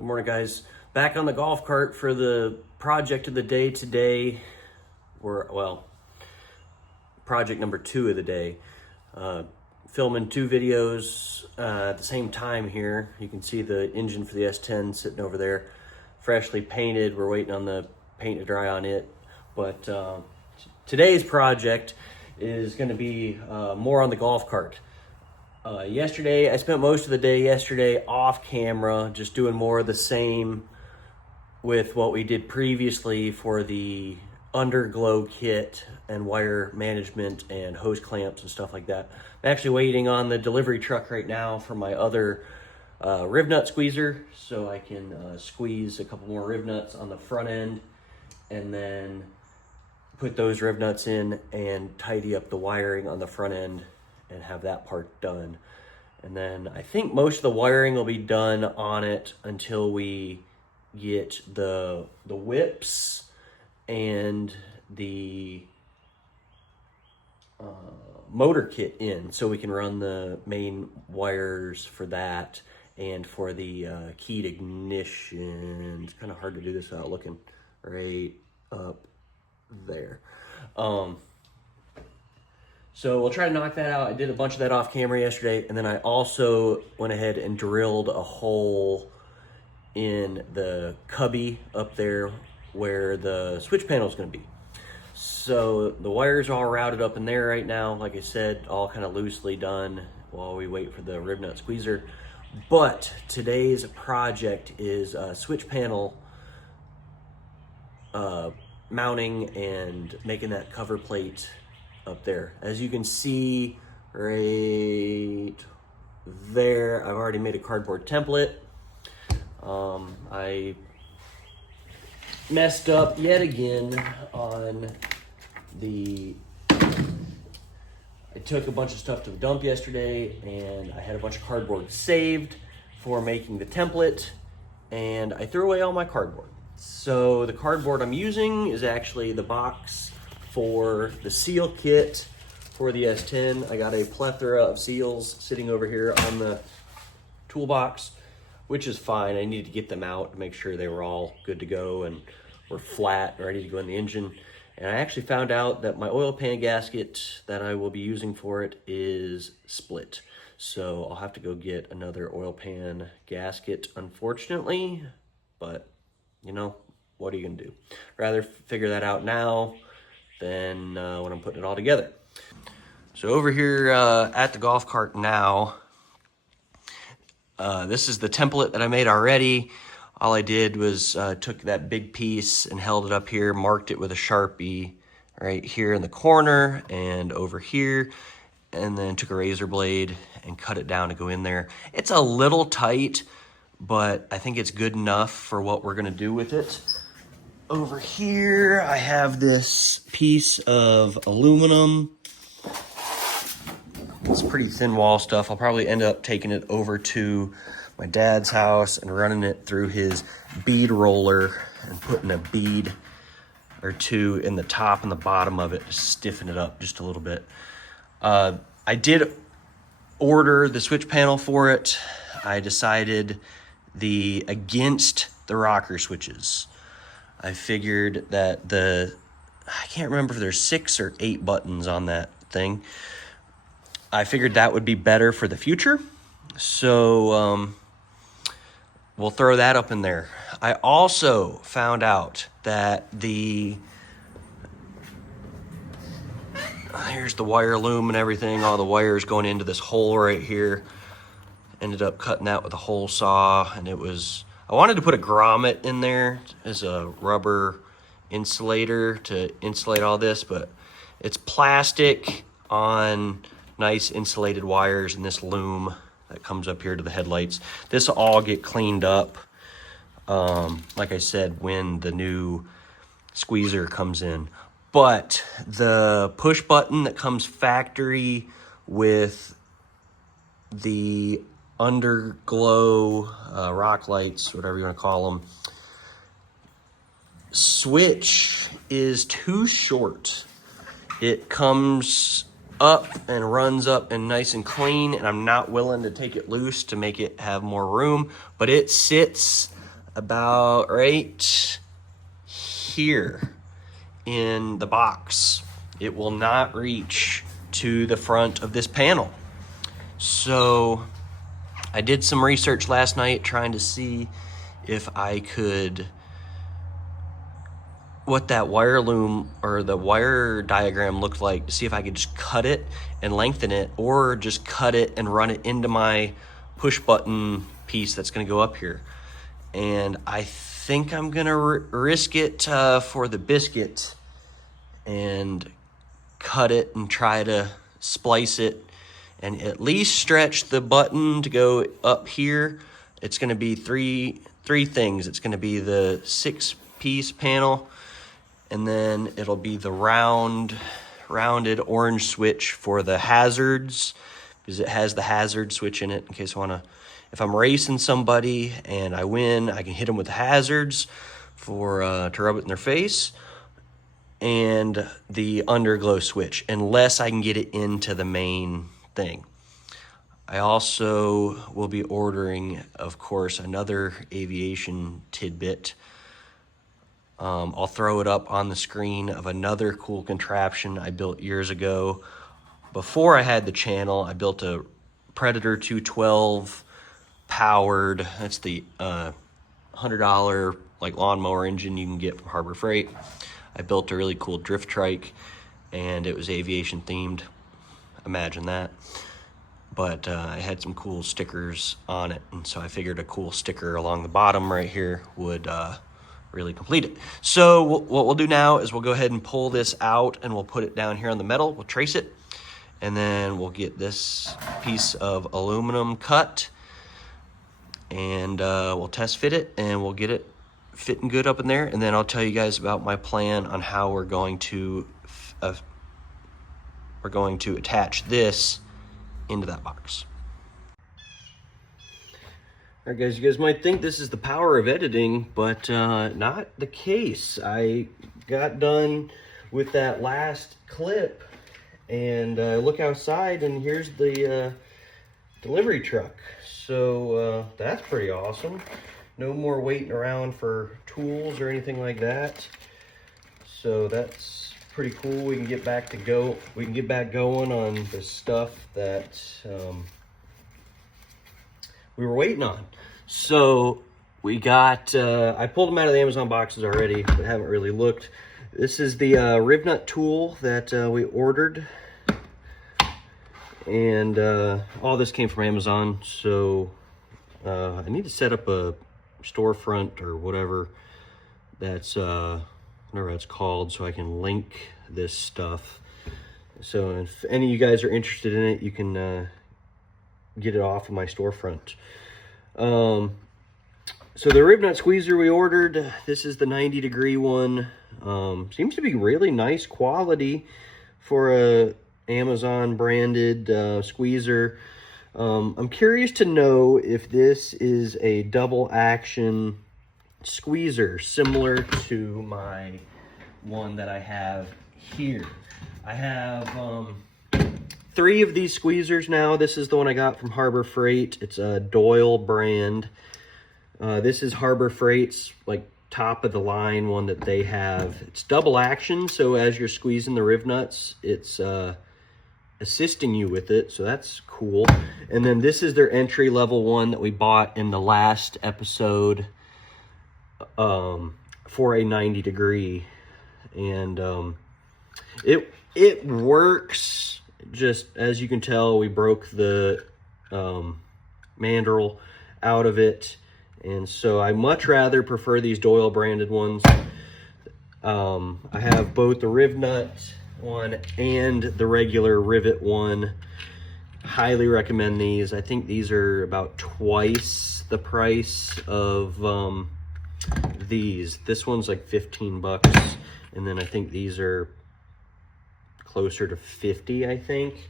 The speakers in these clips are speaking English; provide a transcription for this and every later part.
Good morning, guys. Back on the golf cart for the project of the day today. Project number 2 of the day. Filming 2 videos at the same time here. You can see the engine for the S10 sitting over there, freshly painted. We're waiting on the paint to dry on it. But today's project is going to be more on the golf cart. Yesterday, I spent most of the day yesterday off camera, just doing more of the same with what we did previously for the underglow kit and wire management and hose clamps and stuff like that. I'm actually waiting on the delivery truck right now for my other rib nut squeezer, so I can squeeze a couple more rib nuts on the front end and then put those rib nuts in and tidy up the wiring on the front end and have that part done. And then I think most of the wiring will be done on it until we get the whips and the motor kit in, so we can run the main wires for that and for the keyed ignition. It's kind of hard to do this without looking right up there. So we'll try to knock that out. I did a bunch of that off camera yesterday, and then I also went ahead and drilled a hole in the cubby up there where the switch panel is going to be. So the wires are all routed up in there right now. Like I said, all kind of loosely done while we wait for the rib nut squeezer. But today's project is switch panel mounting and making that cover plate up there. As you can see right there, I've already made a cardboard template. I messed up yet again on I took a bunch of stuff to the dump yesterday, and I had a bunch of cardboard saved for making the template, and I threw away all my cardboard. So the cardboard I'm using is actually the box for the seal kit for the S10. I got a plethora of seals sitting over here on the toolbox, which is fine. I needed to get them out to make sure they were all good to go and were flat and ready to go in the engine. And I actually found out that my oil pan gasket that I will be using for it is split. So I'll have to go get another oil pan gasket, unfortunately, but you know, what are you gonna do? Rather figure that out now than when I'm putting it all together. So over here at the golf cart now, this is the template that I made already. All I did was took that big piece and held it up here, marked it with a Sharpie right here in the corner and over here, and then took a razor blade and cut it down to go in there. It's a little tight, but I think it's good enough for what we're gonna do with it. Over here, I have this piece of aluminum. It's pretty thin wall stuff. I'll probably end up taking it over to my dad's house and running it through his bead roller and putting a bead or two in the top and the bottom of it to stiffen it up just a little bit. I did order the switch panel for it. I decided against the rocker switches. I figured that I can't remember if there's 6 or 8 buttons on that thing. I figured that would be better for the future. So we'll throw that up in there. I also found out that here's the wire loom and everything, all the wires going into this hole right here. Ended up cutting that with a hole saw, and I wanted to put a grommet in there as a rubber insulator to insulate all this, but it's plastic on nice insulated wires and this loom that comes up here to the headlights. This will all get cleaned up, like I said, when the new squeezer comes in. But the push button that comes factory with the underglow rock lights, whatever you want to call them, switch is too short. It comes up and runs up and nice and clean, and I'm not willing to take it loose to make it have more room, but it sits about right here in the box. It will not reach to the front of this panel. So I did some research last night trying to see if I could, what that wire loom or the wire diagram looked like, to see if I could just cut it and lengthen it, or just cut it and run it into my push button piece that's going to go up here. And I think I'm going to risk it for the biscuit and cut it and try to splice it and at least stretch the button to go up here. It's going to be three things. It's going to be the 6-piece panel, and then it'll be the rounded orange switch for the hazards, because it has the hazard switch in it in case I want to, if I'm racing somebody and I win, I can hit them with the hazards for to rub it in their face, and the underglow switch, unless I can get it into the main thing. I also will be ordering, of course, another aviation tidbit. I'll throw it up on the screen of another cool contraption I built years ago. Before I had the channel, I built a Predator 212 powered, that's the $100 like lawnmower engine you can get from Harbor Freight. I built a really cool drift trike, and it was aviation themed. Imagine that. But I had some cool stickers on it, and so I figured a cool sticker along the bottom right here would really complete it. So what we'll do now is we'll go ahead and pull this out, and we'll put it down here on the metal. We'll trace it, and then we'll get this piece of aluminum cut, and we'll test fit it, and we'll get it fitting good up in there. And then I'll tell you guys about my plan on how we're going to attach this into that box. All right, guys, you guys might think this is the power of editing, but not the case. I got done with that last clip, and look outside, and here's the delivery truck. So that's pretty awesome. No more waiting around for tools or anything like that. So that's pretty cool. We can get back going on the stuff that we were waiting on. So we got, I pulled them out of the Amazon boxes already, but haven't really looked. This is the rib nut tool that we ordered. And all this came from Amazon. So I need to set up a storefront or whatever that's, whatever it's called, so I can link this stuff. So if any of you guys are interested in it, you can get it off of my storefront. So the rib nut squeezer we ordered, this is the 90-degree one. Seems to be really nice quality for a Amazon branded squeezer. I'm curious to know if this is a double action squeezer similar to my one that I have here. I have 3 of these squeezers now. This is the one I got from Harbor Freight. It's a Doyle brand. This is Harbor Freight's like top of the line one that they have. It's double action, so as you're squeezing the rib nuts, it's assisting you with it, so that's cool. And then this is their entry level one that we bought in the last episode for a 90-degree, and it works. Just as you can tell, we broke the mandrel out of it, and so I much rather prefer these Doyle branded ones. I have both the rib nut one and the regular rivet one. Highly recommend these. I think these are about twice the price of these. This one's like 15 bucks, and then I think these are closer to 50, I think.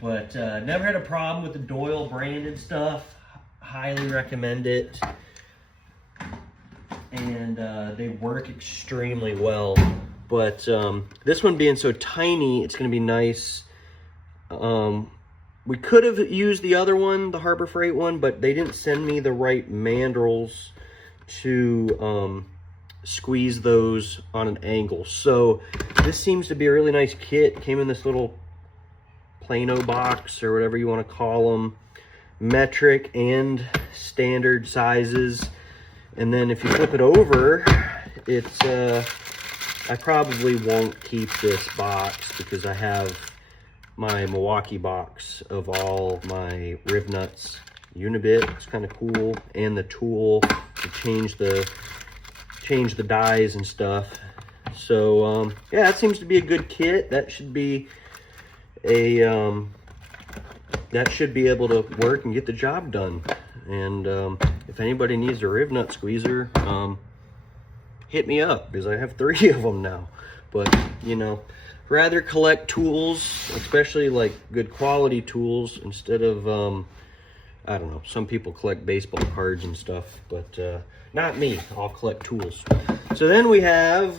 But never had a problem with the Doyle branded stuff. Highly recommend it, and they work extremely well. But this one being so tiny, it's going to be nice. We could have used the other one, the Harbor Freight one, but they didn't send me the right mandrels to squeeze those on an angle. So this seems to be a really nice kit. Came in this little Plano box or whatever you want to call them, metric and standard sizes. And then if you flip it over, it's I probably won't keep this box because I have my Milwaukee box of all my riv nuts. Unibit, it's kind of cool, and the tool to change the dies and stuff. So yeah, that seems to be a good kit. That should be a that should be able to work and get the job done. And if anybody needs a riv nut squeezer, hit me up because I have 3 of them now. But you know, rather collect tools, especially like good quality tools, instead of I don't know, some people collect baseball cards and stuff, but not me. I'll collect tools. So then we have,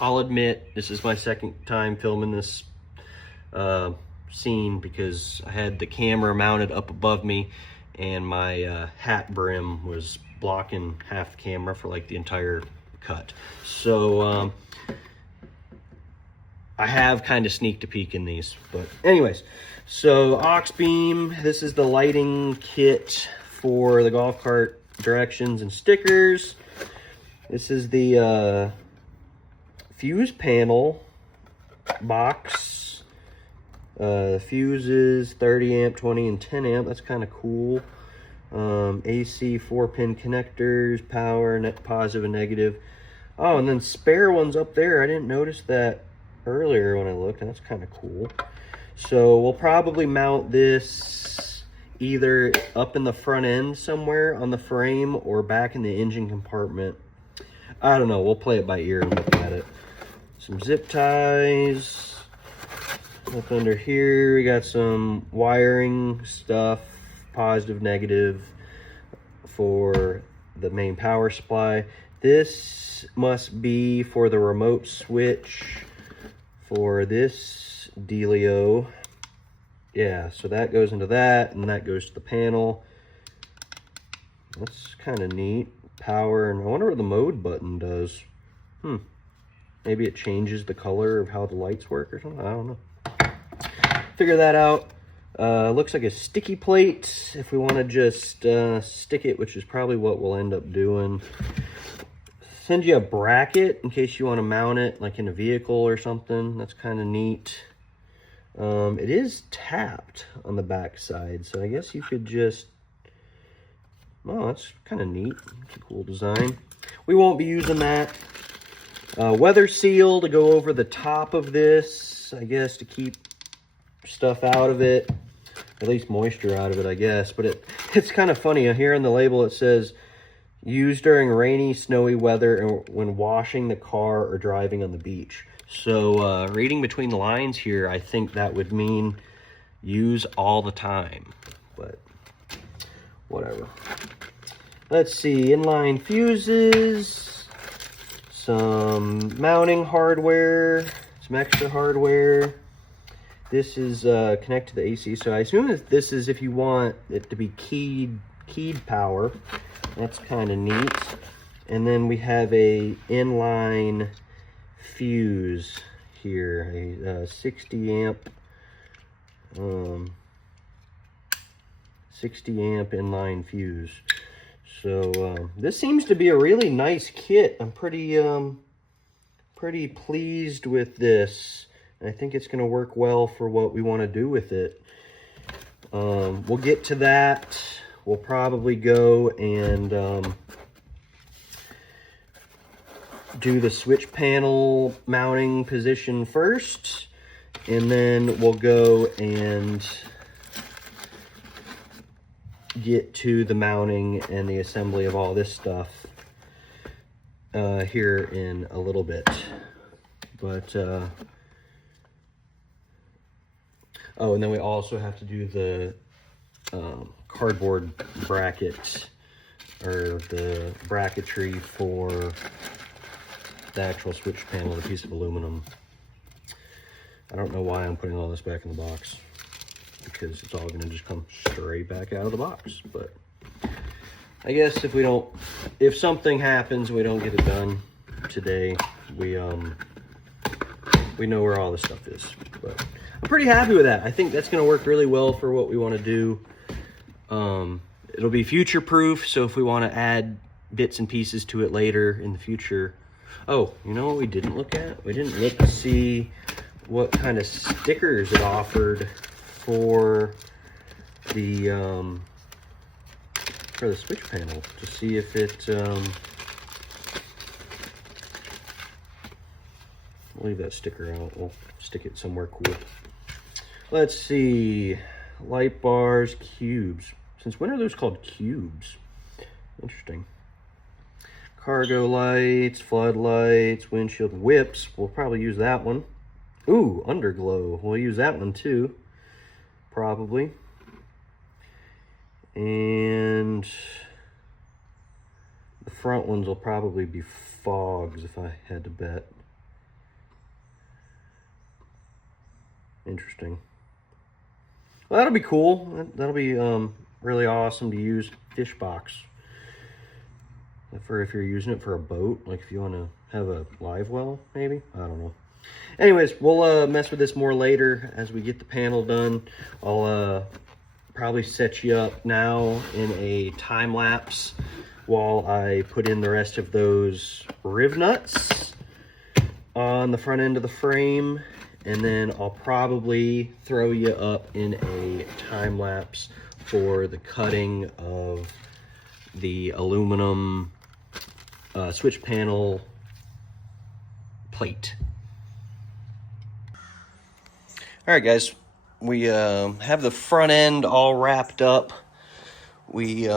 I'll admit, this is my second time filming this scene because I had the camera mounted up above me and my hat brim was blocking half the camera for like the entire cut. So I have kind of sneaked a peek in these, but anyways. So aux beam, this is the lighting kit for the golf cart directions and stickers. This is the fuse panel box. Fuses 30 amp, 20 and 10 amp. That's kind of cool. AC 4-pin connectors, power, net positive and negative. Oh, and then spare ones up there. I didn't notice that earlier when I looked, and that's kind of cool. So we'll probably mount this either up in the front end somewhere on the frame or back in the engine compartment. I don't know, we'll play it by ear and look at it. Some zip ties. Up under here, we got some wiring stuff, positive, negative, for the main power supply. This must be for the remote switch for this dealio. Yeah, so that goes into that, and that goes to the panel. That's kind of neat. Power, and I wonder what the mode button does. Maybe it changes the color of how the lights work or something. I don't know. Figure that out. Looks like a sticky plate if we want to just stick it, which is probably what we'll end up doing. Send you a bracket in case you want to mount it like in a vehicle or something. That's kind of neat. It is tapped on the back side, so I guess you could just, oh, that's kind of neat. It's a cool design. We won't be using that. Weather seal to go over the top of this, I guess, to keep stuff out of it, at least moisture out of it, I guess. But it's kind of funny. Here on the label it says, used during rainy, snowy weather and when washing the car or driving on the beach. So reading between the lines here, I think that would mean use all the time, but whatever. Let's see, inline fuses, some mounting hardware, some extra hardware. This is connected to the AC, so I assume that this is if you want it to be keyed power. That's kind of neat. And then we have a inline fuse here, a 60 amp inline fuse. So this seems to be a really nice kit. I'm pretty pleased with this. I think it's going to work well for what we want to do with it. We'll get to that. We'll probably go and do the switch panel mounting position first, and then we'll go and get to the mounting and the assembly of all this stuff here in a little bit. But oh, and then we also have to do the cardboard bracket, or the bracketry for the actual switch panel, the piece of aluminum. I don't know why I'm putting all this back in the box, because it's all going to just come straight back out of the box. But I guess if something happens, we don't get it done today, we know where all the stuff is. But I'm pretty happy with that. I think that's going to work really well for what we want to do. It'll be future proof, so if we want to add bits and pieces to it later in the future. Oh, you know what we didn't look at? We didn't look to see what kind of stickers it offered for the switch panel, to see if it I'll leave that sticker out. We'll stick it somewhere cool. Let's see. Light bars, cubes. Since when are those called cubes? Interesting. Cargo lights, floodlights, windshield whips. We'll probably use that one. Ooh, underglow. We'll use that one too. Probably. And the front ones will probably be fogs if I had to bet. Interesting. Well, that'll be cool. That'll be really awesome to use. Fish box. For if you're using it for a boat, like if you want to have a live well, maybe. I don't know. Anyways, we'll mess with this more later as we get the panel done. I'll probably set you up now in a time lapse while I put in the rest of those riv nuts on the front end of the frame, and then I'll probably throw you up in a time lapse for the cutting of the aluminum switch panel plate. All right, guys, we have the front end all wrapped up. We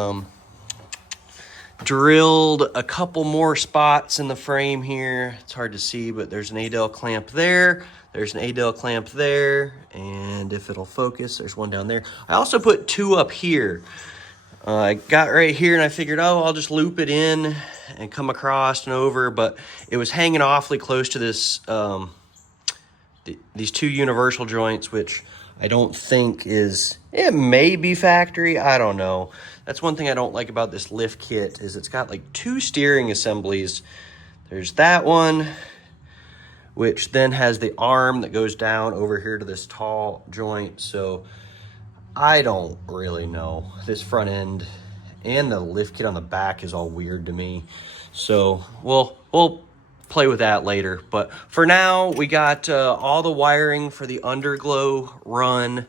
drilled a couple more spots in the frame here. It's hard to see, but there's an Adel clamp there. There's an Adel clamp there. And if it'll focus, there's one down there. I also put two up here. I got right here and I figured, oh, I'll just loop it in and come across and over, but it was hanging awfully close to this, these two universal joints, which I don't think is, it may be factory, I don't know. That's one thing I don't like about this lift kit, is it's got like two steering assemblies. There's that one, which then has the arm that goes down over here to this tall joint. So I don't really know. This front end and the lift kit on the back is all weird to me. So we'll play with that later. But for now, we got all the wiring for the underglow run,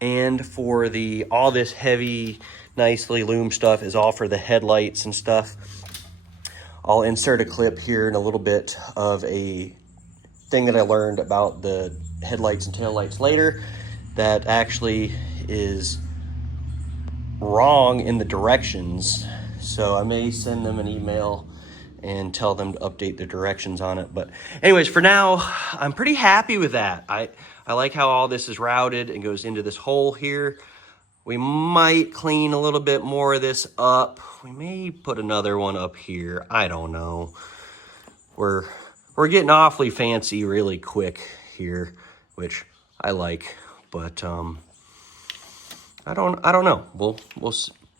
and for all this heavy, nicely loomed stuff is all for the headlights and stuff. I'll insert a clip here in a little bit of a thing that I learned about the headlights and taillights later that actually is wrong in the directions. So I may send them an email and tell them to update the directions on it. But anyways, for now, I'm pretty happy with that. I like how all this is routed and goes into this hole here. We might clean a little bit more of this up. We may put another one up here. I don't know. We're getting awfully fancy really quick here, which I like, but I don't know. We'll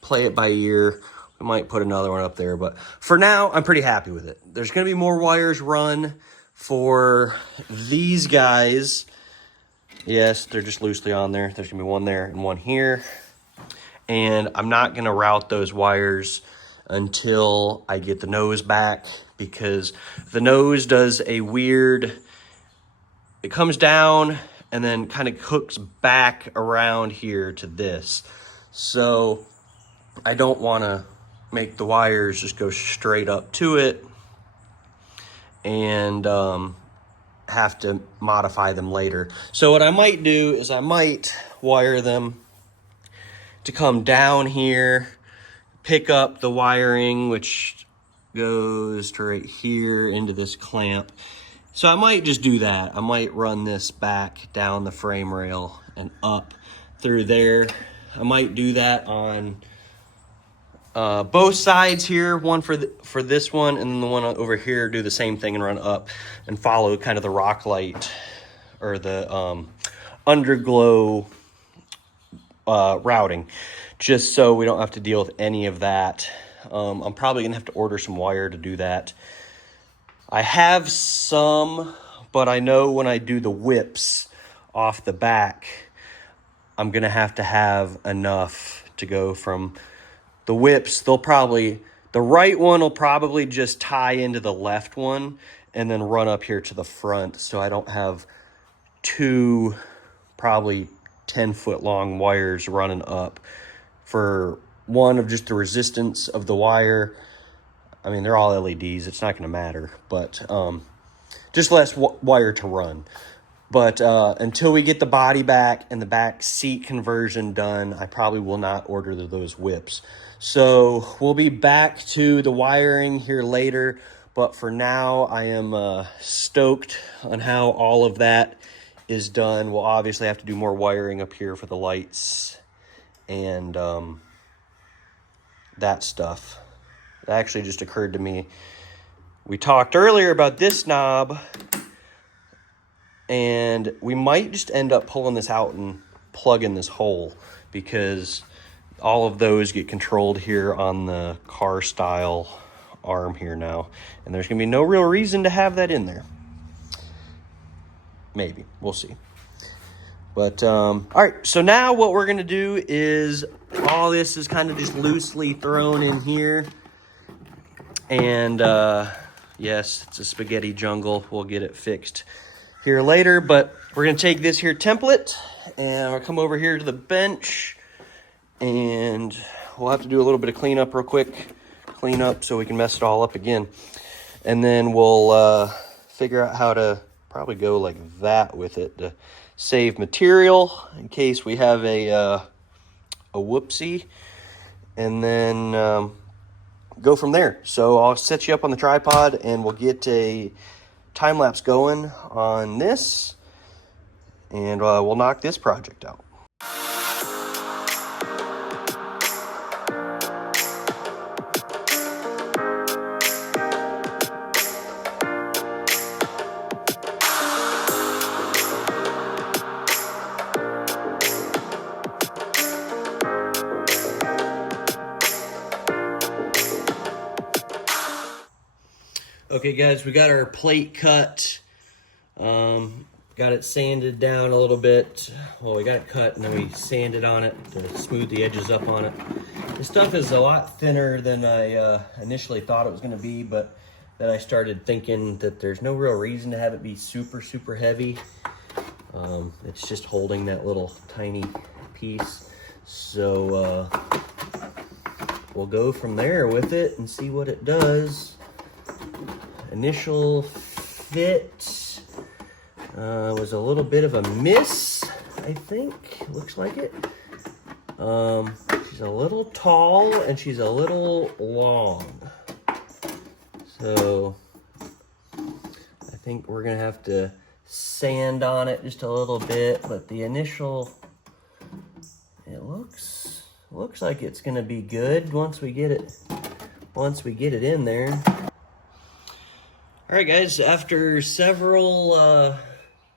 play it by ear. We might put another one up there, but for now, I'm pretty happy with it. There's going to be more wires run for these guys. Yes, they're just loosely on there. There's going to be one there and one here. And I'm not going to route those wires until I get the nose back, because the nose does a weird, it comes down and then kind of hooks back around here to this. So I don't want to make the wires just go straight up to it and have to modify them later. So what I might do is I might wire them to come down here, pick up the wiring, which goes to right here into this clamp. So I might just do that. I might run this back down the frame rail and up through there. I might do that on both sides here, one for this one, and then the one over here, do the same thing and run up and follow kind of the rock light or the underglow routing, just so we don't have to deal with any of that I'm probably gonna have to order some wire to do that. I have some, but I know when I do the whips off the back, I'm gonna have to have enough to go from the whips. The right one will probably just tie into the left one and then run up here to the front, so I don't have two probably 10-foot long wires running up for one of just the resistance of the wire. I mean, they're all LEDs, it's not going to matter, but just less wire to run. But until we get the body back and the back seat conversion done, I probably will not order those whips. So we'll be back to the wiring here later, but for now I am stoked on how all of that is done. We'll obviously have to do more wiring up here for the lights and that stuff. It actually just occurred to me, we talked earlier about this knob, and we might just end up pulling this out and plugging this hole, because all of those get controlled here on the car style arm here now, and there's gonna be no real reason to have that in there. Maybe, we'll see. But all right, so now what we're gonna do is, all this is kind of just loosely thrown in here, and yes, it's a spaghetti jungle. We'll get it fixed here later, but we're gonna take this here template and I'll come over here to the bench, and we'll have to do a little bit of cleanup real quick, clean up so we can mess it all up again, and then we'll figure out how to probably go like that with it to save material in case we have a whoopsie, and then go from there. So I'll set you up on the tripod and we'll get a time lapse going on this, and we'll knock this project out. Okay guys, we got our plate cut, got it sanded down a little bit. Well, we got it cut and then we sanded on it to smooth the edges up on it. This stuff is a lot thinner than I initially thought it was gonna be, but then I started thinking that there's no real reason to have it be super, super heavy. It's just holding that little tiny piece. So we'll go from there with it and see what it does. Initial fit was a little bit of a miss, I think. Looks like it. She's a little tall and she's a little long. So I think we're gonna have to sand on it just a little bit, but the initial, it looks like it's gonna be good once we get it in there. All right, guys, after several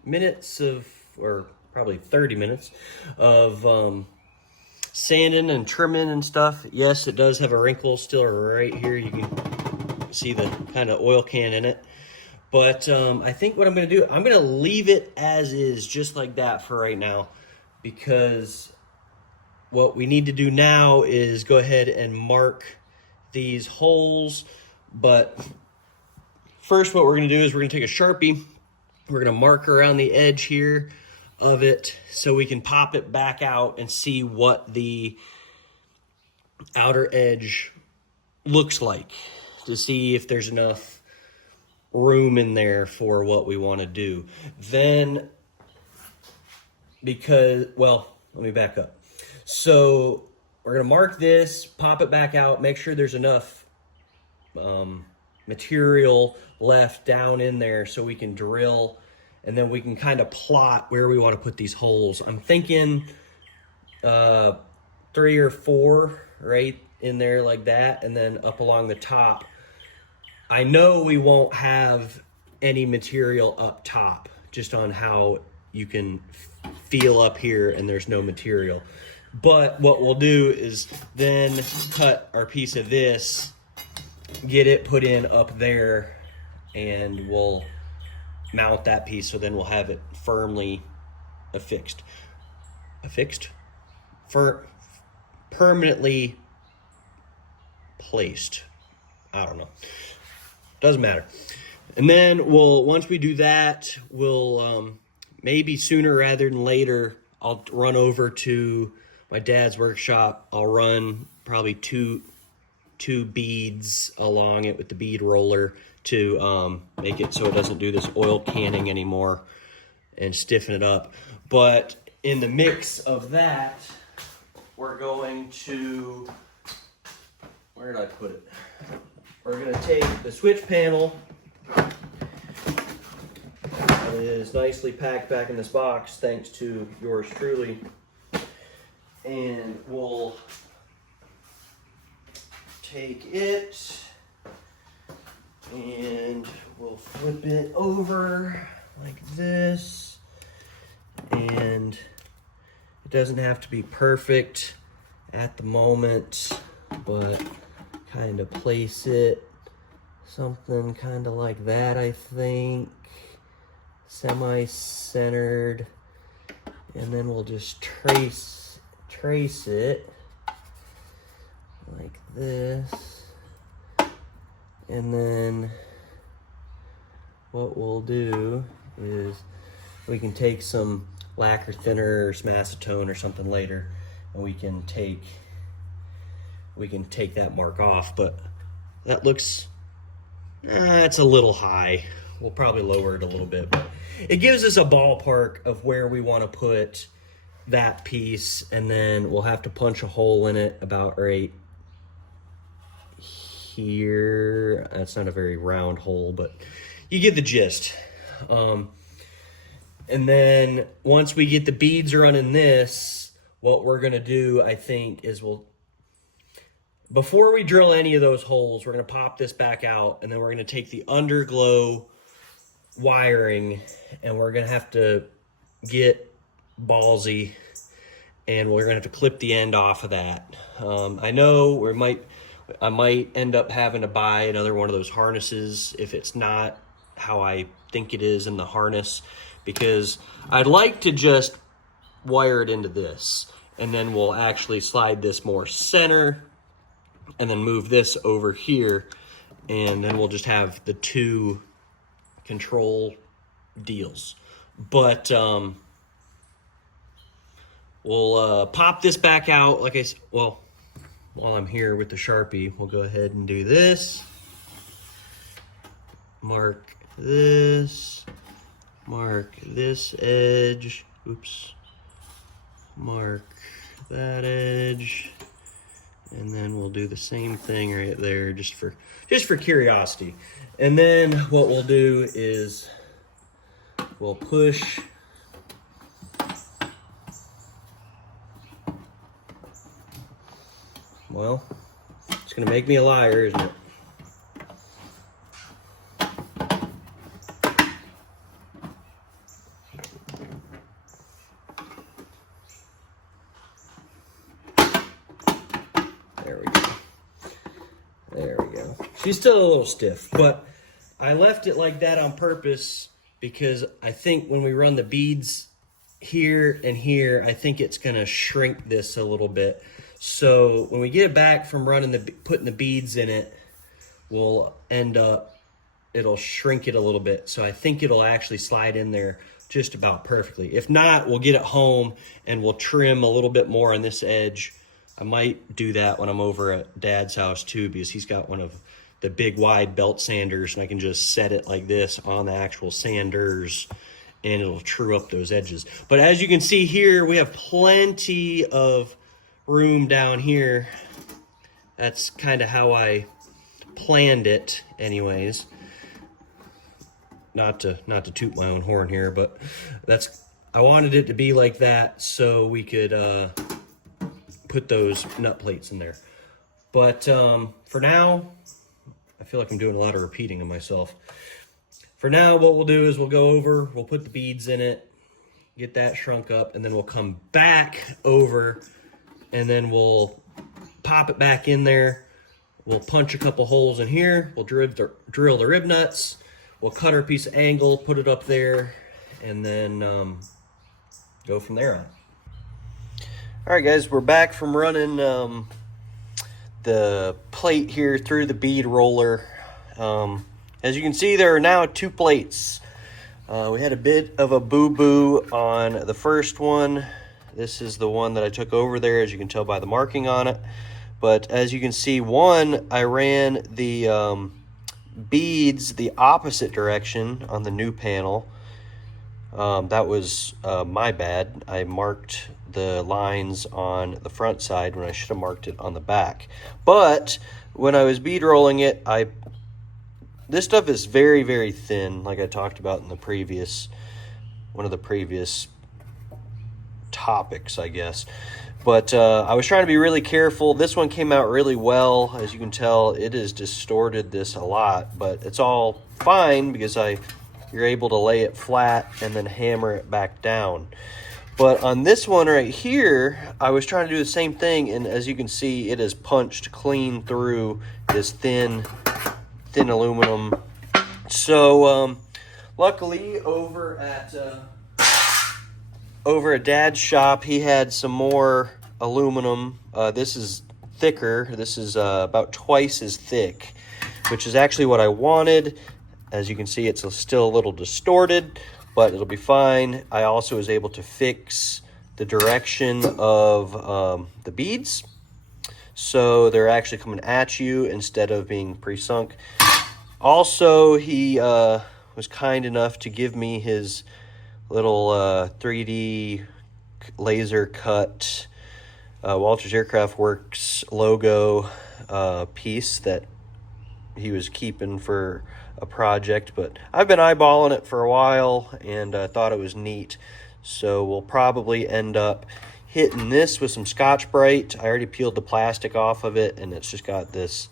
minutes of, or probably 30 minutes of sanding and trimming and stuff, yes, it does have a wrinkle still right here. You can see the kind of oil can in it. But I think what I'm gonna do, I'm gonna leave it as is, just like that for right now, because what we need to do now is go ahead and mark these holes. But first, what we're gonna do is we're gonna take a Sharpie, we're gonna mark around the edge here of it so we can pop it back out and see what the outer edge looks like, to see if there's enough room in there for what we wanna do. Then, well, let me back up. So we're gonna mark this, pop it back out, make sure there's enough material left down in there so we can drill, and then we can kind of plot where we want to put these holes. I'm thinking 3 or 4 right in there like that, and then up along the top. I know we won't have any material up top, just on how you can feel up here and there's no material. But what we'll do is then cut our piece of this, get it put in up there, and we'll mount that piece, so then we'll have it firmly permanently placed. I don't know. Doesn't matter. And then once we do that, we'll maybe sooner rather than later, I'll run over to my dad's workshop. I'll run probably two beads along it with the bead roller to make it so it doesn't do this oil canning anymore and stiffen it up. But in the mix of that, we're going to, where did I put it? We're going to take the switch panel that is nicely packed back in this box, thanks to yours truly, and we'll take it and we'll flip it over like this, and it doesn't have to be perfect at the moment, but kind of place it something kind of like that, I think, semi-centered, and then we'll just trace it like this. And then what we'll do is we can take some lacquer thinner or some acetone or something later, and we can take that mark off. But that looks, it's a little high. We'll probably lower it a little bit, but it gives us a ballpark of where we want to put that piece, and then we'll have to punch a hole in it about right here. That's not a very round hole, but you get the gist. And then once we get the beads running this, what we're gonna do, I think, is before we drill any of those holes, we're gonna pop this back out, and then we're gonna take the underglow wiring, and we're gonna have to get ballsy, and we're gonna have to clip the end off of that. I know I might end up having to buy another one of those harnesses if it's not how I think it is in the harness, because I'd like to just wire it into this, and then we'll actually slide this more center and then move this over here, and then we'll just have the two control deals. But we'll pop this back out, like I said. Well, while I'm here with the Sharpie, we'll go ahead and do this. Mark this edge. Oops. Mark that edge. And then we'll do the same thing right there, just for curiosity. And then what we'll do is we'll push well, it's gonna make me a liar, isn't it? There we go. She's still a little stiff, but I left it like that on purpose because I think when we run the beads here and here, I think it's gonna shrink this a little bit. So when we get it back from putting the beads in it, it'll shrink it a little bit. So I think it'll actually slide in there just about perfectly. If not, we'll get it home and we'll trim a little bit more on this edge. I might do that when I'm over at Dad's house too, because he's got one of the big wide belt sanders, and I can just set it like this on the actual sanders and it'll true up those edges. But as you can see here, we have plenty of room down here. That's kind of how I planned it anyways. Not to toot my own horn here, but I wanted it to be like that so we could put those nut plates in there. But for now, I feel like I'm doing a lot of repeating of myself. For now, what we'll do is we'll go over, we'll put the beads in it, get that shrunk up, and then we'll come back over and then we'll pop it back in there. We'll punch a couple holes in here. We'll drill the rib nuts. We'll cut our piece of angle, put it up there, and then go from there on. All right, guys, we're back from running the plate here through the bead roller. As you can see, there are now 2 plates. We had a bit of a boo-boo on the first one. This is the one that I took over there, as you can tell by the marking on it. But as you can see, I ran the beads the opposite direction on the new panel. That was my bad. I marked the lines on the front side when I should have marked it on the back. But when I was bead rolling it, this stuff is very, very thin, like I talked about in one of the previous topics, I guess. But I was trying to be really careful. This one came out really well. As you can tell, it has distorted this a lot, but it's all fine because you're able to lay it flat and then hammer it back down. But on this one right here, I was trying to do the same thing, and as you can see, it is punched clean through this thin aluminum. So luckily over at Dad's shop, he had some more aluminum. This is thicker. This is about twice as thick, which is actually what I wanted. As you can see, it's still a little distorted, but it'll be fine. I also was able to fix the direction of the beads, so they're actually coming at you instead of being pre-sunk. Also, he was kind enough to give me his little 3D laser cut Walters Aircraft Works logo piece that he was keeping for a project, but I've been eyeballing it for a while and thought it was neat. So we'll probably end up hitting this with some Scotch-Brite. I already peeled the plastic off of it, and it's just got this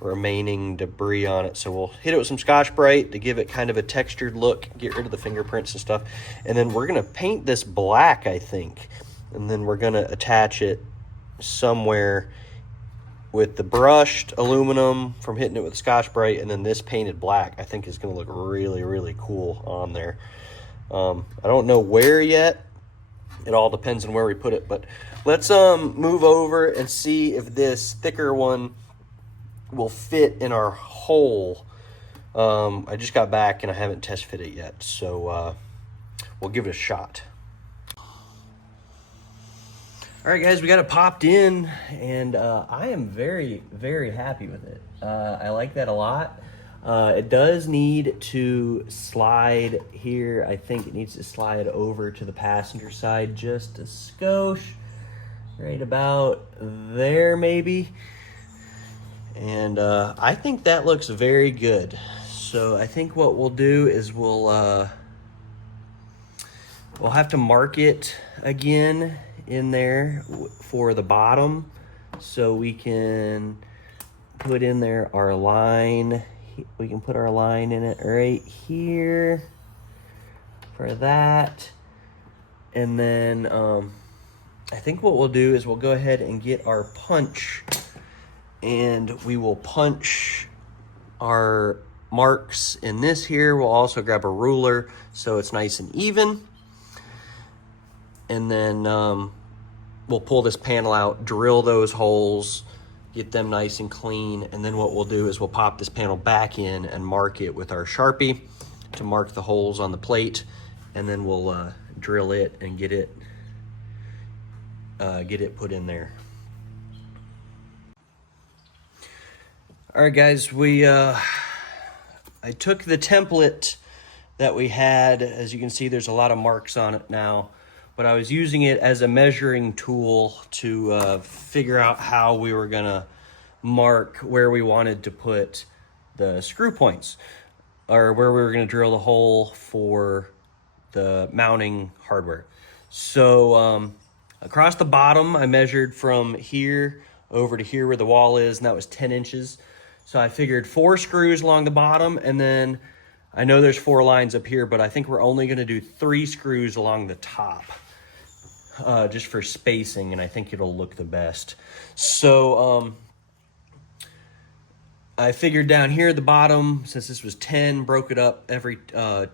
remaining debris on it. So we'll hit it with some Scotch-Brite to give it kind of a textured look, get rid of the fingerprints and stuff. And then we're going to paint this black, I think. And then we're going to attach it somewhere with the brushed aluminum from hitting it with Scotch-Brite, and then this painted black I think is going to look really, really cool on there. I don't know where yet. It all depends on where we put it, but let's move over and see if this thicker one will fit in our hole. I just got back and I haven't test fit it yet, so we'll give it a shot. All right, guys, we got it popped in, and I am very, very happy with it. I like that a lot. It does need to slide here. I think it needs to slide over to the passenger side just a skosh, right about there maybe. And I think that looks very good. So I think what we'll do is we'll have to mark it again in there for the bottom, so we can put in there our line. We can put our line in it right here for that. And then I think what we'll do is we'll go ahead and get our punch, and we will punch our marks in this here. We'll also grab a ruler so it's nice and even. And then we'll pull this panel out, drill those holes, get them nice and clean. And then what we'll do is we'll pop this panel back in and mark it with our Sharpie to mark the holes on the plate. And then we'll drill it and get it put in there. All right, guys, I took the template that we had. As you can see, there's a lot of marks on it now, but I was using it as a measuring tool to figure out how we were gonna mark where we wanted to put the screw points, or where we were gonna drill the hole for the mounting hardware. So across the bottom, I measured from here over to here where the wall is, and that was 10 inches. So I figured 4 screws along the bottom, and then I know there's 4 lines up here, but I think we're only gonna do 3 screws along the top. just for spacing, and I think it'll look the best. So I figured down here at the bottom, since this was 10, broke it up every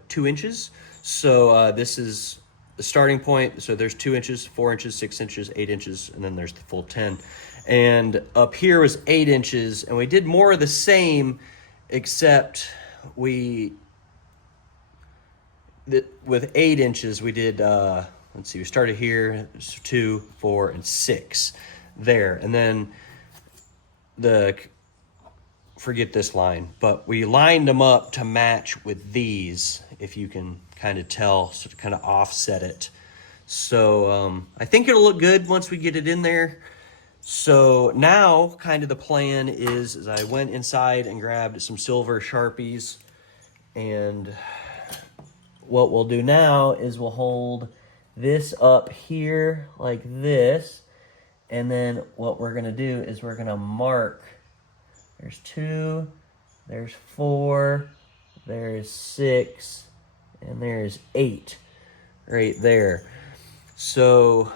2 inches. So this is the starting point. So there's 2 inches, 4 inches, 6 inches, 8 inches, and then there's the full 10. And up here was 8 inches, and we did more of the same, except with 8 inches, we did, let's see, we started here, 2, 4, and 6 there. And then forget this line, but we lined them up to match with these, if you can kind of tell, so to kind of offset it. So I think it'll look good once we get it in there. So now kind of the plan is I went inside and grabbed some silver Sharpies, and what we'll do now is we'll hold this up here like this, and then what we're gonna do is we're gonna mark. There's 2, there's 4, there's 6, and there's 8 right there. So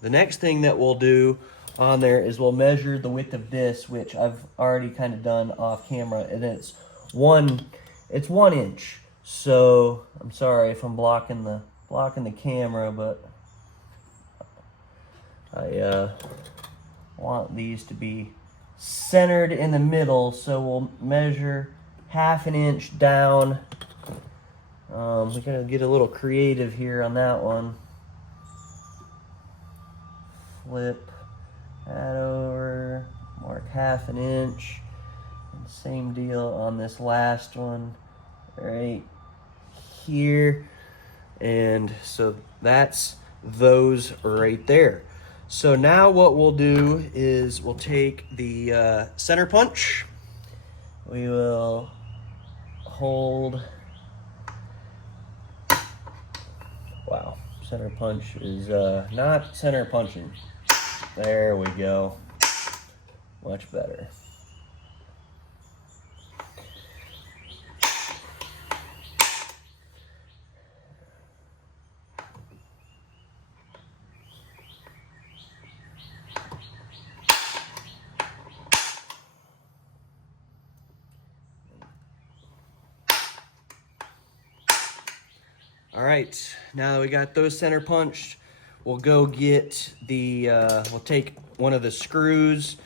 the next thing that we'll do on there is we'll measure the width of this, which I've already kind of done off camera, and it's 1 inch. So I'm sorry if I'm blocking the camera, but I want these to be centered in the middle, so we'll measure 1/2 inch down. We're gonna get a little creative here on that one. Flip that over, mark 1/2 inch, and same deal on this last one right here. And so that's those right there. So now what we'll do is we'll take the center punch. We will hold, wow, center punch is not center punching. There we go, much better. All right, now that we got those center punched, we'll go get we'll take one of the screws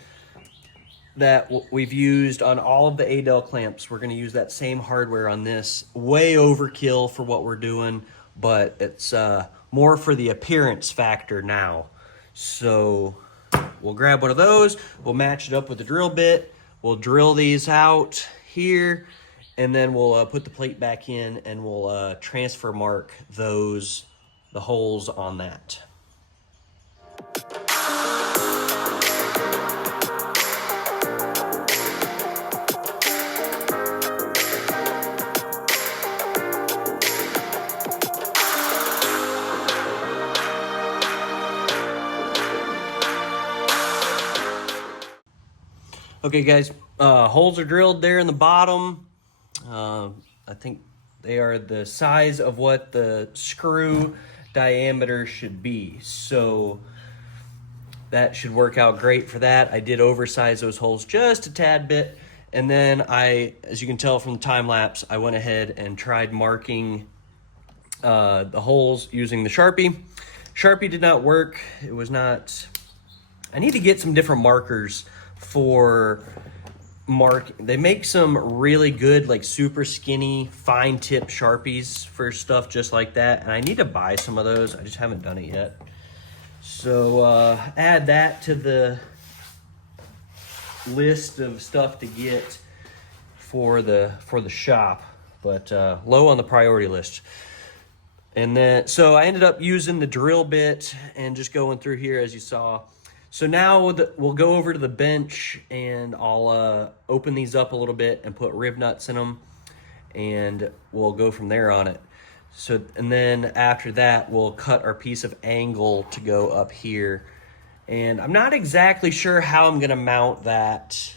that we've used on all of the Adel clamps. We're gonna use that same hardware on this. Way overkill for what we're doing, but it's more for the appearance factor now. So we'll grab one of those, we'll match it up with the drill bit, we'll drill these out here, and then we'll put the plate back in, and we'll transfer mark the holes on that. Okay guys, holes are drilled there in the bottom. I think they are the size of what the screw diameter should be. So that should work out great for that. I did oversize those holes just a tad bit. And then as you can tell from the time lapse, I went ahead and tried marking the holes using the Sharpie. Sharpie did not work. It was not, I need to get some different markers for they make some really good, like super skinny, fine tip Sharpies for stuff just like that. And I need to buy some of those. I just haven't done it yet. So add that to the list of stuff to get for the shop, but low on the priority list. And then, so I ended up using the drill bit and just going through here as you saw. So now we'll go over to the bench, and I'll open these up a little bit and put rib nuts in them, and we'll go from there on it. So, and then after that, we'll cut our piece of angle to go up here. And I'm not exactly sure how I'm gonna mount that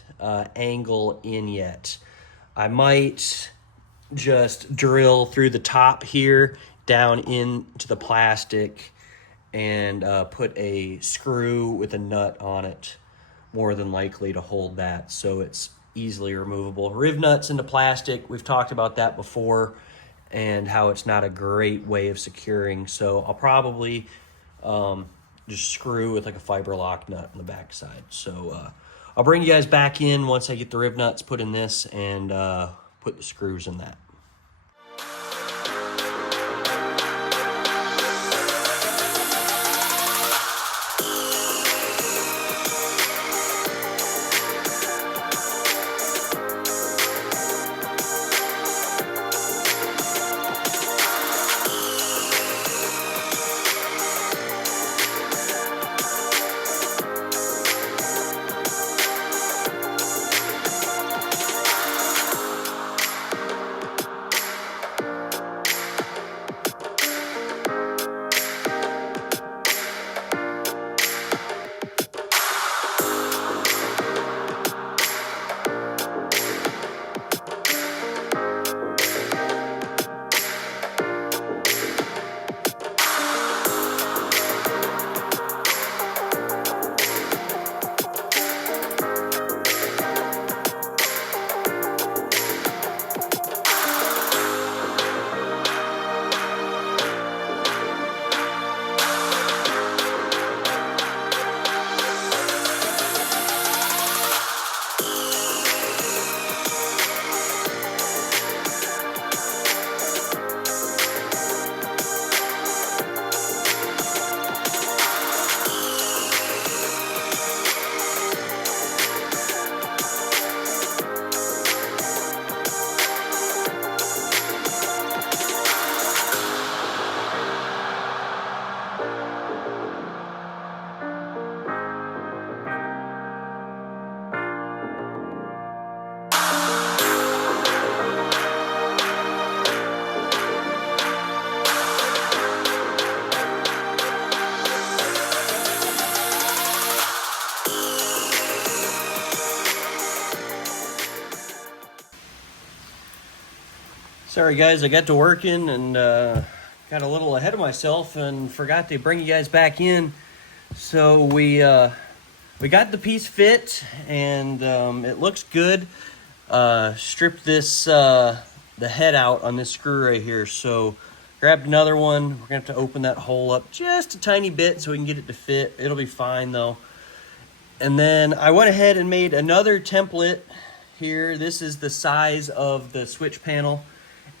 angle in yet. I might just drill through the top here, down into the plastic, and put a screw with a nut on it, more than likely, to hold that, so it's easily removable. Riv nuts into plastic, we've talked about that before, and how it's not a great way of securing, so I'll probably just screw with like a fiber lock nut on the back side. So I'll bring you guys back in once I get the riv nuts put in this and put the screws in that. Sorry guys, I got to working and got a little ahead of myself and forgot to bring you guys back in. So we got the piece fit and it looks good. Stripped this the head out on this screw right here. So grabbed another one. We're gonna have to open that hole up just a tiny bit so we can get it to fit. It'll be fine though. And then I went ahead and made another template here. This is the size of the switch panel,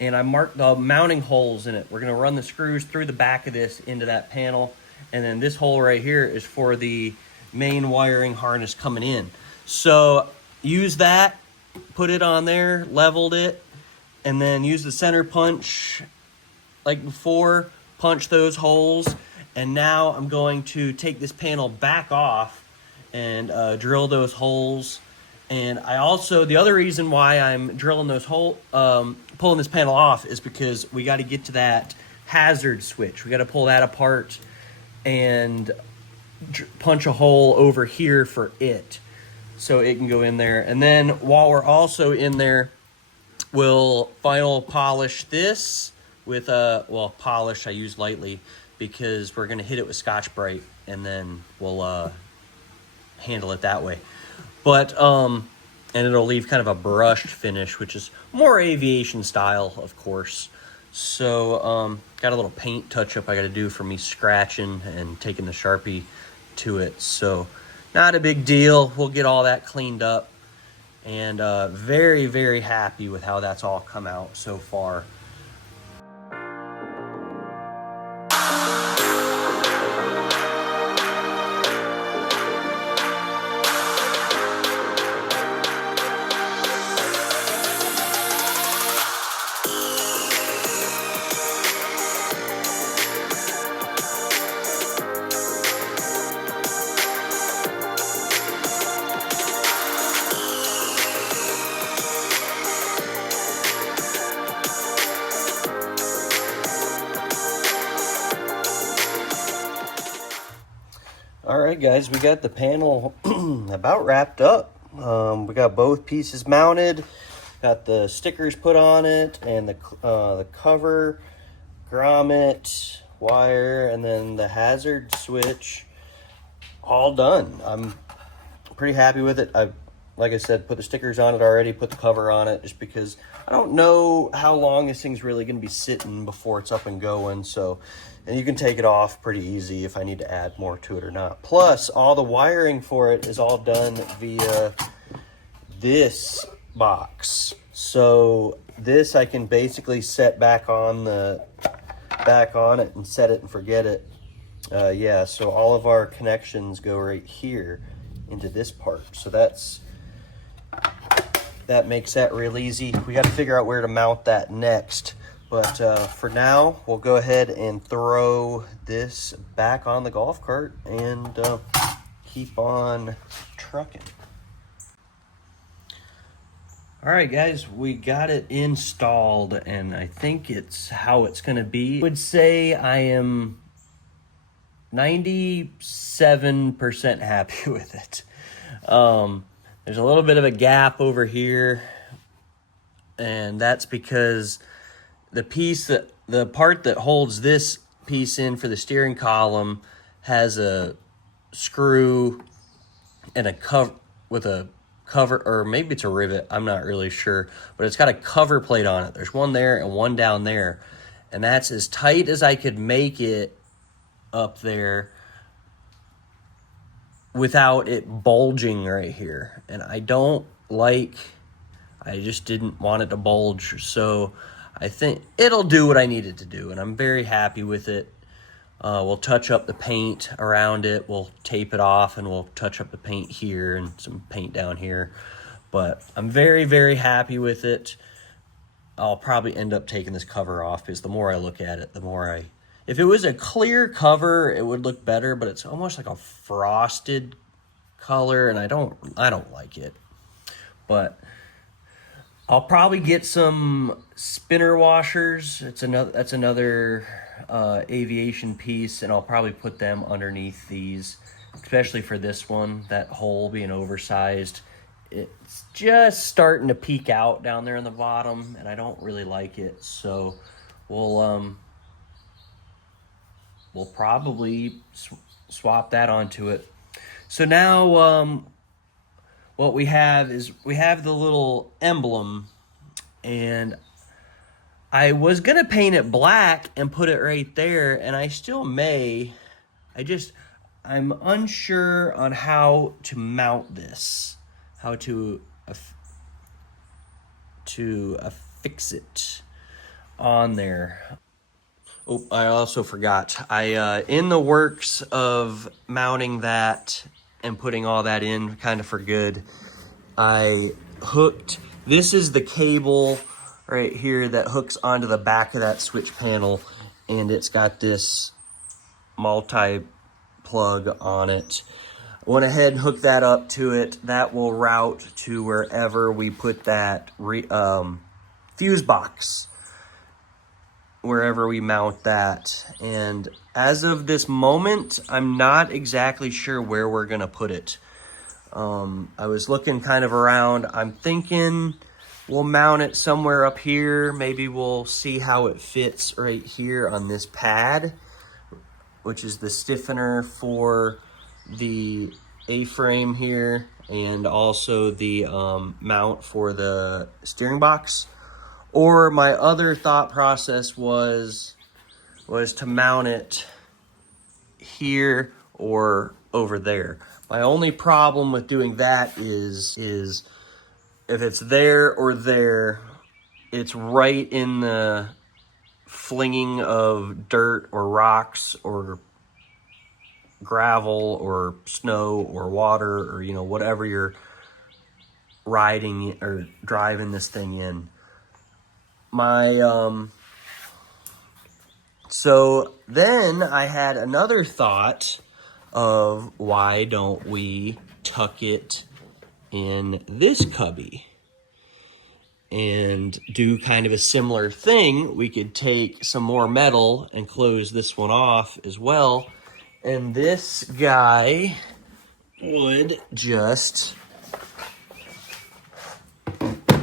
and I marked the mounting holes in it. We're gonna run the screws through the back of this into that panel, and then this hole right here is for the main wiring harness coming in. So use that, put it on there, leveled it, and then use the center punch like before, punch those holes. And now I'm going to take this panel back off and drill those holes. And I also, the other reason why I'm drilling those holes, pulling this panel off, is because we got to get to that hazard switch. We got to pull that apart and punch a hole over here for it so it can go in there. And then while we're also in there, we'll final polish this with well, polish I use lightly because we're going to hit it with Scotch-Brite and then we'll handle it that way. But and it'll leave kind of a brushed finish, which is more aviation style, of course. So got a little paint touch up I got to do for me scratching and taking the Sharpie to it. So not a big deal. We'll get all that cleaned up, and very, very happy with how that's all come out so far. All right, guys, we got the panel about wrapped up. We got both pieces mounted, got the stickers put on it, and the cover, grommet, wire, and then the hazard switch, all done. I'm pretty happy with it. Like I said, put the stickers on it already, put the cover on it, just because I don't know how long this thing's really going to be sitting before it's up and going. So, and you can take it off pretty easy if I need to add more to it or not. Plus, all the wiring for it is all done via this box. So this I can basically set back on it and set it and forget it. Yeah, so all of our connections go right here into this part. So that makes that real easy. We got to figure out where to mount that next. But for now, we'll go ahead and throw this back on the golf cart and keep on trucking. All right, guys, we got it installed, and I think it's how it's going to be. I would say I am 97% happy with it. There's a little bit of a gap over here, and that's because the part that holds this piece in for the steering column has a screw and a cover with a cover, or maybe it's a rivet, I'm not really sure, but it's got a cover plate on it. There's one there and one down there, and that's as tight as I could make it up there without it bulging right here. And I just didn't want it to bulge, so I think it'll do what I needed to do, and I'm very happy with it. We'll touch up the paint around it, we'll tape it off, and we'll touch up the paint here and some paint down here. But I'm very, very happy with it. I'll probably end up taking this cover off, because the more I look at it, the more if it was a clear cover, it would look better, but it's almost like a frosted color, and I don't like it. But I'll probably get some spinner washers. That's another aviation piece, and I'll probably put them underneath these, especially for this one, that hole being oversized. It's just starting to peek out down there in the bottom, and I don't really like it. So we'll probably swap that onto it. So now what we have is the little emblem, and I was gonna paint it black and put it right there, and I still may. I'm unsure on how to mount this, how to affix it on there. Oh, I also forgot. In the works of mounting that and putting all that in kind of for good, this is the cable right here that hooks onto the back of that switch panel, and it's got this multi-plug on it. I went ahead and hooked that up to it. That will route to wherever we put that fuse box, wherever we mount that. And as of this moment, I'm not exactly sure where we're gonna put it. I was looking kind of around. I'm thinking we'll mount it somewhere up here. Maybe we'll see how it fits right here on this pad, which is the stiffener for the A-frame here, and also the mount for the steering box. Or my other thought process was to mount it here or over there. My only problem with doing that is if it's there or there, it's right in the flinging of dirt or rocks or gravel or snow or water, or whatever you're riding or driving this thing in. So then I had another thought of, why don't we tuck it in this cubby and do kind of a similar thing? We could take some more metal and close this one off as well, and this guy would just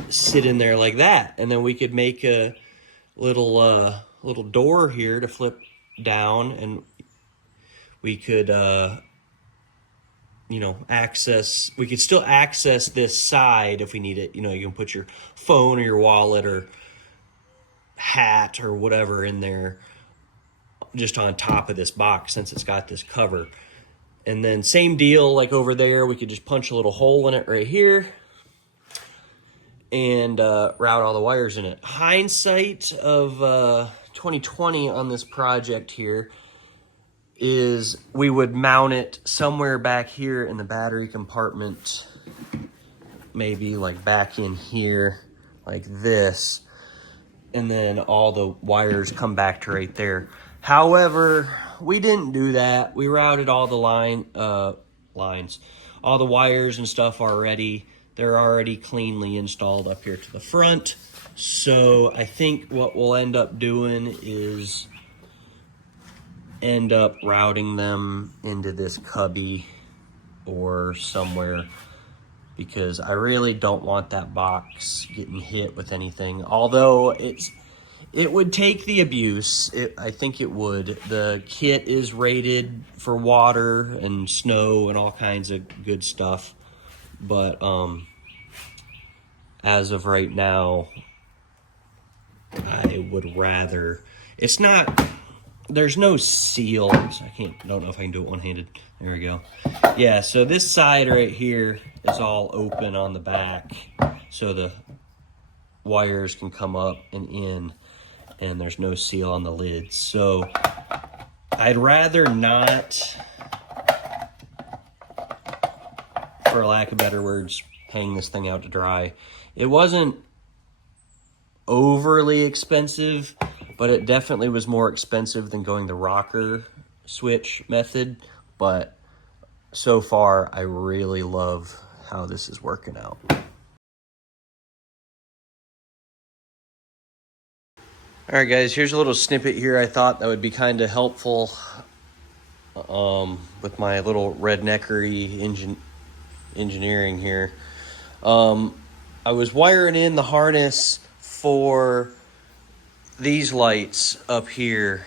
sit in there like that, and then we could make a little door here to flip down, and we could you know, we could still access this side if we need it. You know, you can put your phone or your wallet or hat or whatever in there just on top of this box since it's got this cover. And then same deal, like over there, we could just punch a little hole in it right here and route all the wires in it. Hindsight of 2020 on this project here is we would mount it somewhere back here in the battery compartment, maybe like back in here like this, and then all the wires come back to right there. However, we didn't do that. We routed all the lines, all the wires and stuff already. They're already cleanly installed up here to the front. So I think what we'll end up doing is end up routing them into this cubby or somewhere, because I really don't want that box getting hit with anything. Although it would take the abuse. I think it would. The kit is rated for water and snow and all kinds of good stuff. But as of right now, I would rather, it's not, there's no seal. Don't know if I can do it one-handed. There we go. Yeah, so this side right here is all open on the back, so the wires can come up and in, and there's no seal on the lids. So I'd rather not, for lack of better words, hang this thing out to dry. It wasn't overly expensive, but it definitely was more expensive than going the rocker switch method. But so far, I really love how this is working out. All right, guys, here's a little snippet here I thought that would be kind of helpful with my little redneckery engineering here. I was wiring in the harness for these lights up here,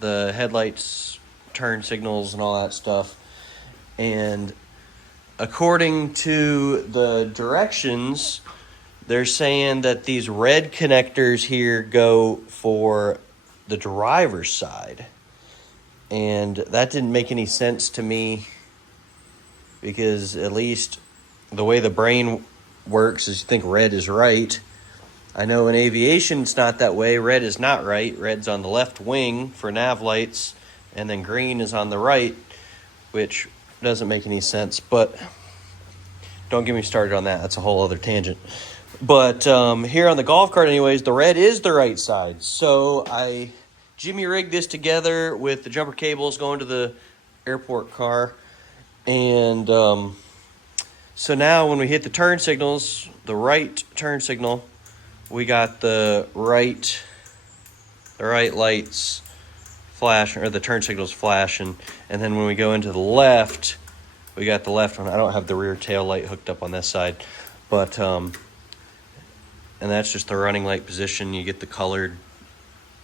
the headlights, turn signals, and all that stuff. And according to the directions, they're saying that these red connectors here go for the driver's side. And that didn't make any sense to me, because at least the way the brain works is you think red is right. I know in aviation it's not that way. Red is not right. Red's on the left wing for nav lights, and then green is on the right, which doesn't make any sense. But don't get me started on that. That's a whole other tangent. But here on the golf cart anyways, the red is the right side. So I jimmy rigged this together with the jumper cables going to the airport car. And so now when we hit the turn signals, the right turn signal, we got the right lights flashing, or the turn signals flashing. And then when we go into the left, we got the left one. I don't have the rear tail light hooked up on this side, but and that's just the running light position. You get the colored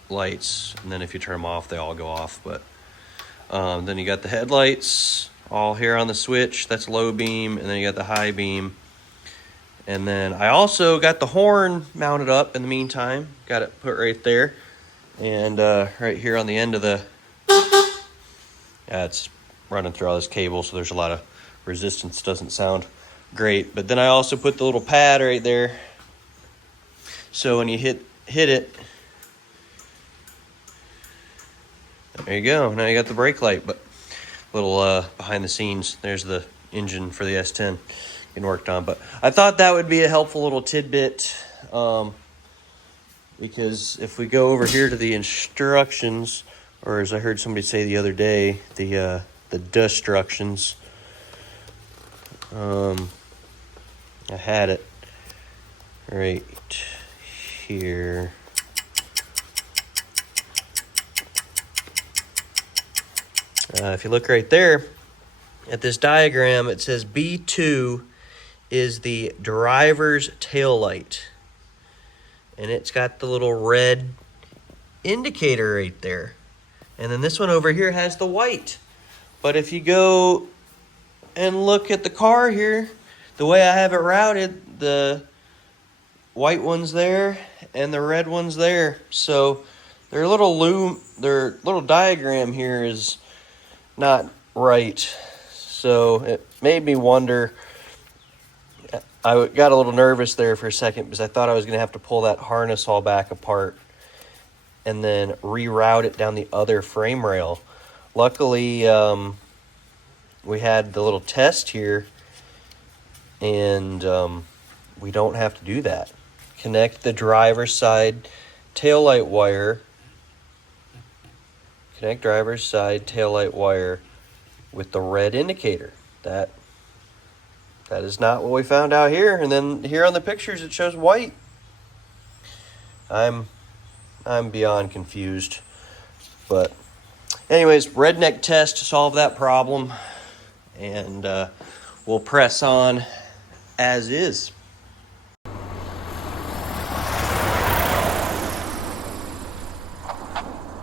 lights, and then if you turn them off, they all go off. But then you got the headlights all here on the switch. That's low beam, and then you got the high beam. And then I also got the horn mounted up in the meantime. Got it put right there. And right here on the end of the, it's running through all this cable, so there's a lot of resistance. Doesn't sound great. But then I also put the little pad right there, so when you hit it, there you go. Now you got the brake light. But little behind the scenes, there's the engine for the S10 getting worked on. But I thought that would be a helpful little tidbit, because if we go over here to the instructions, or as I heard somebody say the other day, the destructions, I had it right here. If you look right there at this diagram, it says B2 is the driver's tail light. And it's got the little red indicator right there. And then this one over here has the white. But if you go and look at the car here, the way I have it routed, the white one's there and the red one's there. So their little diagram here is not right. So it made me wonder. I got a little nervous there for a second because I thought I was going to have to pull that harness all back apart and then reroute it down the other frame rail. Luckily, we had the little test here, and we don't have to do that. Connect the driver's side taillight wire. Connect driver's side taillight wire with the red indicator. That is not what we found out here. And then here on the pictures it shows white. I'm beyond confused. But anyways, redneck test to solve that problem. And we'll press on as is.